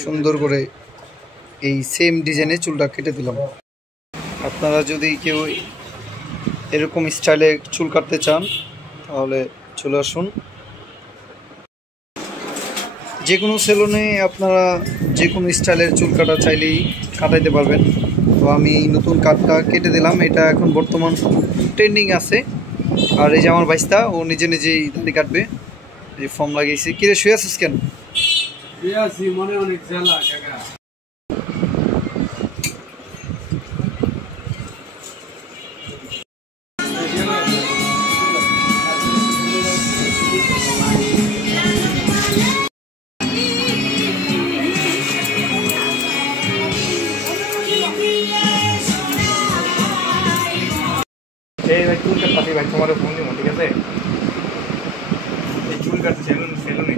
সুন্দর করে এই সেম ডিজাইনে চুলটা কেটে দিলাম। আপনারা যদি কেউ এরকম স্টাইলে চুল কাটতে চান তাহলে চলে আসুন। যে কোনো সেলুনে আপনারা যে কোনো স্টাইলের চুল কাটা চাইলেই কাটাইতে পারবেন। তো আমি এই নতুন কাটটা কেটে দিলাম, এটা এখন বর্তমান ট্রেন্ডিং আছে। আর এই যে আমার ভাইস্তা, ও নিজে নিজেই দাড়ি কাটবে, এই ফর্ম লাগিয়েছি। কিরে শুয়ে আছিস কেন? মনে অনেক জ্বালা কাকা। এই ভাই চুল কাটতে ভাই তোমার ফোন দিব, ঠিক আছে? এই চুল কাটতে সেলুনে